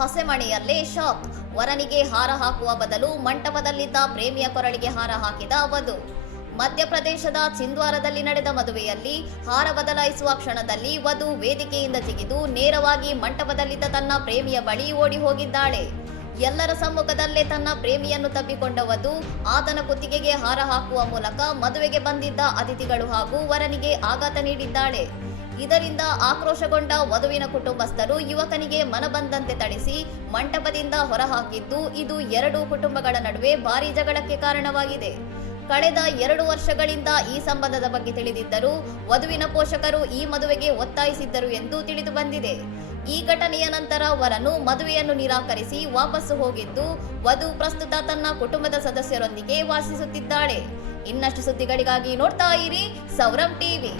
ಹಸೆಮಣೆಯಲ್ಲೇ shock. ವರನಿಗೆ ಹಾರ ಹಾಕುವ ಬದಲು ಮಂಟಪದಲ್ಲಿದ್ದ ಪ್ರೇಮಿಯ ಕೊರಳಿಗೆ ಹಾರ ಹಾಕಿದ ವಧು. ಮಧ್ಯಪ್ರದೇಶದ ಚಿಂದ್ವಾರದಲ್ಲಿ ನಡೆದ ಮದುವೆಯಲ್ಲಿ ಹಾರ ಬದಲಾಯಿಸುವ ಕ್ಷಣದಲ್ಲಿ ವಧು ವೇದಿಕೆಯಿಂದ ಜಿಗಿದು ನೇರವಾಗಿ ಮಂಟಪದಲ್ಲಿದ್ದ ತನ್ನ ಪ್ರೇಮಿಯ ಬಳಿ ಓಡಿ ಹೋಗಿದ್ದಾಳೆ. ಎಲ್ಲರ ಸಮ್ಮುಖದಲ್ಲೇ ತನ್ನ ಪ್ರೇಮಿಯನ್ನು ತಬ್ಬಿಕೊಂಡ ವಧು ಆತನ ಕುತ್ತಿಗೆಗೆ ಹಾರ ಹಾಕುವ ಮೂಲಕ ಮದುವೆಗೆ ಬಂದಿದ್ದ ಅತಿಥಿಗಳು ಹಾಗೂ ವರನಿಗೆ ಆಘಾತ ನೀಡಿದ್ದಾಳೆ. ಇದರಿಂದ ಆಕ್ರೋಶಗೊಂಡ ವಧುವಿನ ಕುಟುಂಬಸ್ಥರು ಯುವಕನಿಗೆ ಮನಬಂದಂತೆ ಥಳಿಸಿ ಮಂಟಪದಿಂದ ಹೊರಹಾಕಿದ್ದು ಇದು ಎರಡೂ ಕುಟುಂಬಗಳ ನಡುವೆ ಭಾರೀ ಜಗಳಕ್ಕೆ ಕಾರಣವಾಗಿದೆ. ಕಳೆದ 2 ವರ್ಷಗಳಿಂದ ಈ ಸಂಬಂಧದ ಬಗ್ಗೆ ತಿಳಿದಿದ್ದರೂ ವಧುವಿನ ಪೋಷಕರು ಈ ಮದುವೆಗೆ ಒತ್ತಾಯಿಸಿದ್ದರು ಎಂದು ತಿಳಿದು ಬಂದಿದೆ. ಈ ಘಟನೆಯ ನಂತರ ವರನು ಮದುವೆಯನ್ನು ನಿರಾಕರಿಸಿ ವಾಪಸ್ಸು ಹೋಗಿದ್ದು ವಧು ಪ್ರಸ್ತುತ ತನ್ನ ಕುಟುಂಬದ ಸದಸ್ಯರೊಂದಿಗೆ ವಾಸಿಸುತ್ತಿದ್ದಾಳೆ. ಇನ್ನಷ್ಟು ಸುದ್ದಿಗಳಿಗಾಗಿ ನೋಡ್ತಾ ಇರಿ ಸೌರಂ ಟಿವಿ.